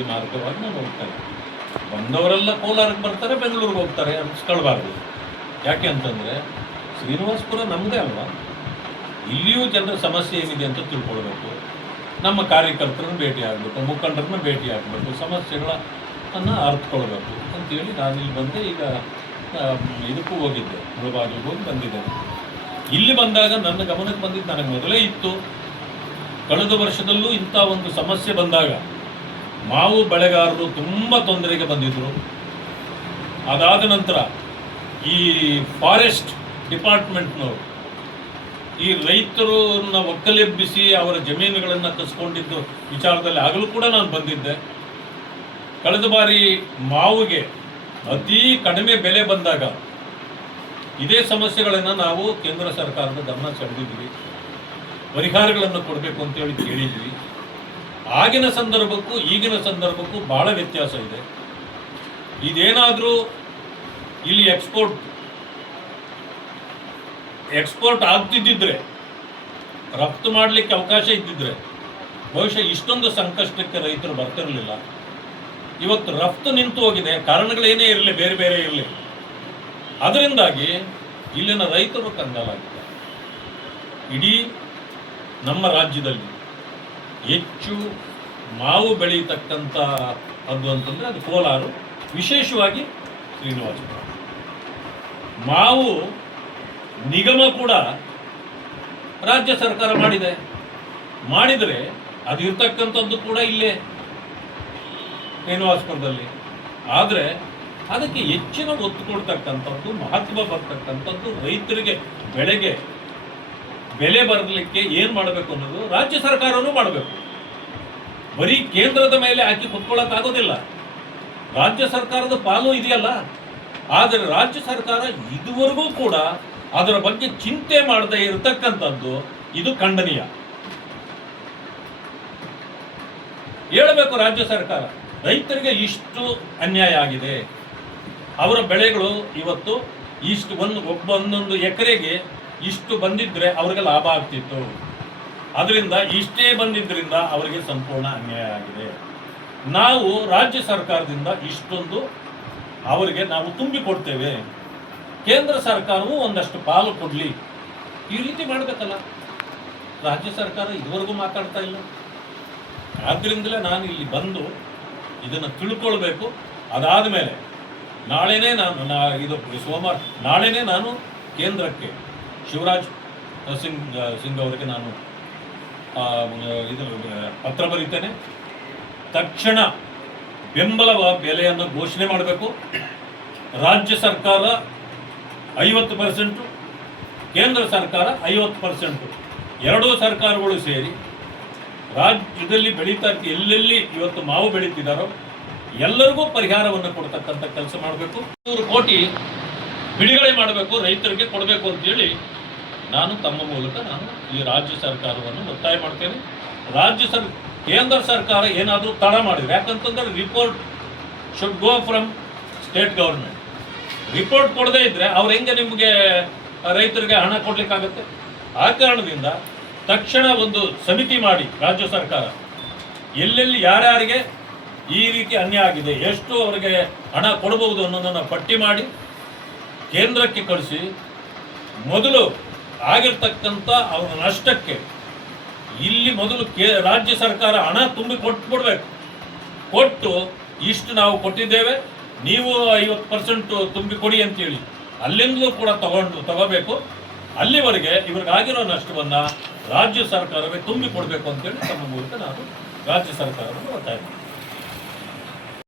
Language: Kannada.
ಈ ಮಾರ್ಗವಾಗಿ ನಾನು ಹೋಗ್ತೇನೆ. ಬಂದವರೆಲ್ಲ ಕೋಲಾರಕ್ಕೆ ಬರ್ತಾರೆ, ಬೆಂಗಳೂರಿಗೆ ಹೋಗ್ತಾರೆ ಅನ್ಸ್ಕೊಳ್ಬಾರ್ದು. ಯಾಕೆ ಅಂತಂದರೆ ಶ್ರೀನಿವಾಸಪುರ ನಮ್ಮದೇ ಅಲ್ವಾ, ಇಲ್ಲಿಯೂ ಜನರ ಸಮಸ್ಯೆ ಏನಿದೆ ಅಂತ ತಿಳ್ಕೊಳ್ಬೇಕು. ನಮ್ಮ ಕಾರ್ಯಕರ್ತರನ್ನು ಭೇಟಿ ಆಗಬೇಕು, ಮುಖಂಡರನ್ನ ಭೇಟಿ ಆಗಬೇಕು, ಸಮಸ್ಯೆಗಳನ್ನು ಅರ್ಥಕೊಳ್ಬೇಕು ಅಂತೇಳಿ ನಾನಿಲ್ಲಿ ಬಂದೆ. ಈಗ ಇದಕ್ಕೂ ಹೋಗಿದ್ದೆ, ಮುಳಬಾಗಿಲಿಗೆ ಹೋಗಿ ಬಂದಿದ್ದೇನೆ. ಇಲ್ಲಿ ಬಂದಾಗ ನನ್ನ ಗಮನಕ್ಕೆ ಬಂದಿದ್ದು ನನಗೆ ಮೊದಲೇ ಇತ್ತು. ಕಳೆದ ವರ್ಷದಲ್ಲೂ ಇಂಥ ಒಂದು ಸಮಸ್ಯೆ ಬಂದಾಗ ಮಾವು ಬೆಳೆಗಾರರು ತುಂಬ ತೊಂದರೆಗೆ ಬಂದಿದ್ದರು. ಅದಾದ ನಂತರ ಈ ಫಾರೆಸ್ಟ್ ಡಿಪಾರ್ಟ್ಮೆಂಟ್ನವರು ಈ ರೈತರನ್ನ ಒಕ್ಕಲೆಬ್ಬಿಸಿ ಅವರ ಜಮೀನುಗಳನ್ನು ಕಸ್ಕೊಂಡಿದ್ದು ವಿಚಾರದಲ್ಲಿ ಆಗಲೂ ಕೂಡ ನಾನು ಬಂದಿದ್ದೆ. ಕಳೆದ ಬಾರಿ ಮಾವಿಗೆ ಅತೀ ಕಡಿಮೆ ಬೆಲೆ ಬಂದಾಗ ಇದೇ ಸಮಸ್ಯೆಗಳನ್ನು ನಾವು ಕೇಂದ್ರ ಸರ್ಕಾರದ ಗಮನ ಸೆಳೆದಿದ್ವಿ, ಪರಿಹಾರಗಳನ್ನು ಕೊಡಬೇಕು ಅಂತೇಳಿ ಕೇಳಿದ್ವಿ. ಆಗಿನ ಸಂದರ್ಭಕ್ಕೂ ಈಗಿನ ಸಂದರ್ಭಕ್ಕೂ ಭಾಳ ವ್ಯತ್ಯಾಸ ಇದೆ. ಇದೇನಾದರೂ ಇಲ್ಲಿ ಎಕ್ಸ್ಪೋರ್ಟ್ ಆಗ್ತಿದ್ದಿದ್ರೆ, ರಫ್ತು ಮಾಡಲಿಕ್ಕೆ ಅವಕಾಶ ಇದ್ದಿದ್ರೆ ಬಹುಶಃ ಇಷ್ಟೊಂದು ಸಂಕಷ್ಟಕ್ಕೆ ರೈತರು ಬರ್ತಿರಲಿಲ್ಲ. ಇವತ್ತು ರಫ್ತು ನಿಂತು ಹೋಗಿದೆ, ಕಾರಣಗಳೇನೇ ಇರಲಿ, ಬೇರೆ ಬೇರೆ ಇರಲಿ, ಅದರಿಂದಾಗಿ ಇಲ್ಲಿನ ರೈತರು ಕಂಗಾಲಾಗಿದ್ದಾರೆ. ಇಡೀ ನಮ್ಮ ರಾಜ್ಯದಲ್ಲಿ ಹೆಚ್ಚು ಮಾವು ಬೆಳೀತಕ್ಕಂಥ ಅದು ಅಂತಂದರೆ ಅದು ಕೋಲಾರ, ವಿಶೇಷವಾಗಿ ಶ್ರೀನಿವಾಸಪುರ. ಮಾವು ನಿಗಮ ಕೂಡ ರಾಜ್ಯ ಸರ್ಕಾರ ಮಾಡಿದರೆ ಅದು ಇರ್ತಕ್ಕಂಥದ್ದು ಕೂಡ ಇಲ್ಲೇ ಶ್ರೀನಿವಾಸಪುರದಲ್ಲಿ. ಆದರೆ ಅದಕ್ಕೆ ಹೆಚ್ಚಿನ ಒತ್ತು ಕೊಡ್ತಕ್ಕಂಥದ್ದು, ಮಹತ್ವ ಬರ್ತಕ್ಕಂಥದ್ದು, ರೈತರಿಗೆ ಬೆಲೆ ಬರಲಿಕ್ಕೆ ಏನು ಮಾಡಬೇಕು ಅನ್ನೋದು ರಾಜ್ಯ ಸರ್ಕಾರವೂ ಮಾಡಬೇಕು. ಬರೀ ಕೇಂದ್ರದ ಮೇಲೆ ಹಾಕಿ ಕುತ್ಕೊಳ್ಳೋಕ್ಕಾಗೋದಿಲ್ಲ. ರಾಜ್ಯ ಸರ್ಕಾರದ ಪಾಲು ಇದೆಯಲ್ಲ, ಆದರೆ ರಾಜ್ಯ ಸರ್ಕಾರ ಇದುವರೆಗೂ ಕೂಡ ಅದರ ಬಗ್ಗೆ ಚಿಂತೆ ಮಾಡದೇ ಇರತಕ್ಕಂಥದ್ದು ಇದು ಖಂಡನೀಯ. ಹೇಳಬೇಕು ರಾಜ್ಯ ಸರ್ಕಾರ, ರೈತರಿಗೆ ಇಷ್ಟು ಅನ್ಯಾಯ ಆಗಿದೆ, ಅವರ ಬೆಳೆಗಳು ಇವತ್ತು ಇಷ್ಟು ಒಂದೊಂದು ಎಕರೆಗೆ ಇಷ್ಟು ಬಂದಿದ್ರೆ ಅವರಿಗೆ ಲಾಭ ಆಗ್ತಿತ್ತು, ಅದರಿಂದ ಇಷ್ಟೇ ಬಂದಿದ್ದರಿಂದ ಅವರಿಗೆ ಸಂಪೂರ್ಣ ಅನ್ಯಾಯ ಆಗಿದೆ. ನಾವು ರಾಜ್ಯ ಸರ್ಕಾರದಿಂದ ಇಷ್ಟೊಂದು ಅವರಿಗೆ ನಾವು ತುಂಬಿಕೊಡ್ತೇವೆ, ಕೇಂದ್ರ ಸರ್ಕಾರವೂ ಒಂದಷ್ಟು ಪಾಲು ಕೊಡಲಿ, ಈ ರೀತಿ ಮಾಡಬೇಕಲ್ಲ. ರಾಜ್ಯ ಸರ್ಕಾರ ಇದುವರೆಗೂ ಮಾತಾಡ್ತಾ ಇಲ್ಲ. ಆದ್ದರಿಂದಲೇ ನಾನು ಇಲ್ಲಿ ಬಂದು ಇದನ್ನು ತಿಳ್ಕೊಳ್ಬೇಕು. ಅದಾದ ಮೇಲೆ ನಾಳೆನೇ ಇದು ಸೋಮವಾರ ನಾಳೆನೇ ನಾನು ಕೇಂದ್ರಕ್ಕೆ ಶಿವರಾಜ್ ಸಿಂಗ್ ಅವರಿಗೆ ನಾನು ಪತ್ರ ಬರೀತೇನೆ. ತಕ್ಷಣ ಬೆಂಬಲ ಬೆಲೆಯನ್ನು ಘೋಷಣೆ ಮಾಡಬೇಕು. ರಾಜ್ಯ ಸರ್ಕಾರ 50%, ಕೇಂದ್ರ ಸರ್ಕಾರ 50%, ಎರಡೂ ಸರ್ಕಾರಗಳು ಸೇರಿ ರಾಜ್ಯದಲ್ಲಿ ಎಲ್ಲೆಲ್ಲಿ ಇವತ್ತು ಮಾವು ಬೆಳೀತಿದ್ದಾರೋ ಎಲ್ಲರಿಗೂ ಪರಿಹಾರವನ್ನು ಕೊಡ್ತಕ್ಕಂಥ ಕೆಲಸ ಮಾಡಬೇಕು. 100 ಕೋಟಿ ಬಿಡುಗಡೆ ಮಾಡಬೇಕು, ರೈತರಿಗೆ ಕೊಡಬೇಕು ಅಂತೇಳಿ ನಾನು ತಮ್ಮ ಮೂಲಕ ಈ ರಾಜ್ಯ ಸರ್ಕಾರವನ್ನು ಒತ್ತಾಯ ಮಾಡ್ತೇನೆ. ಕೇಂದ್ರ ಸರ್ಕಾರ ಏನಾದರೂ ತಡ ಮಾಡಿದರೆ, ಯಾಕಂತಂದ್ರೆ report should go from state government. Report ಕೊಡದೇ ಇದ್ದರೆ ಅವ್ರು ಹೆಂಗೆ ನಿಮಗೆ ರೈತರಿಗೆ ಹಣ ಕೊಡಲಿಕ್ಕಾಗತ್ತೆ? ಆ ಕಾರಣದಿಂದ ತಕ್ಷಣ ಒಂದು ಸಮಿತಿ ಮಾಡಿ ರಾಜ್ಯ ಸರ್ಕಾರ ಎಲ್ಲೆಲ್ಲಿ ಯಾರ್ಯಾರಿಗೆ ಈ ರೀತಿ ಅನ್ಯಾಯ ಆಗಿದೆ, ಎಷ್ಟು ಅವರಿಗೆ ಹಣ ಕೊಡಬಹುದು ಅನ್ನೋದನ್ನು ಪಟ್ಟಿ ಮಾಡಿ ಕೇಂದ್ರಕ್ಕೆ ಕಳಿಸಿ, ಮೊದಲು ಆಗಿರ್ತಕ್ಕಂಥ ಅವರ ನಷ್ಟಕ್ಕೆ ಇಲ್ಲಿ ಮೊದಲು ರಾಜ್ಯ ಸರ್ಕಾರ ಹಣ ತುಂಬಿ ಕೊಟ್ಬಿಡ್ಬೇಕು. ಕೊಟ್ಟು ಇಷ್ಟು ನಾವು ಕೊಟ್ಟಿದ್ದೇವೆ, ನೀವು 50% ತುಂಬಿ ಕೊಡಿ ಅಂತೇಳಿ ಅಲ್ಲಿಂದಲೂ ಕೂಡ ತಗೋಬೇಕು. ಅಲ್ಲಿವರೆಗೆ ಇವ್ರಿಗಾಗಿರೋ ನಷ್ಟವನ್ನು ರಾಜ್ಯ ಸರ್ಕಾರವೇ ತುಂಬಿ ಕೊಡಬೇಕು ಅಂತೇಳಿ ತಮ್ಮ ಮೂಲಕ ನಾನು ರಾಜ್ಯ ಸರ್ಕಾರವನ್ನು ಒತ್ತಾಯ ಮಾಡ್ತೀನಿ.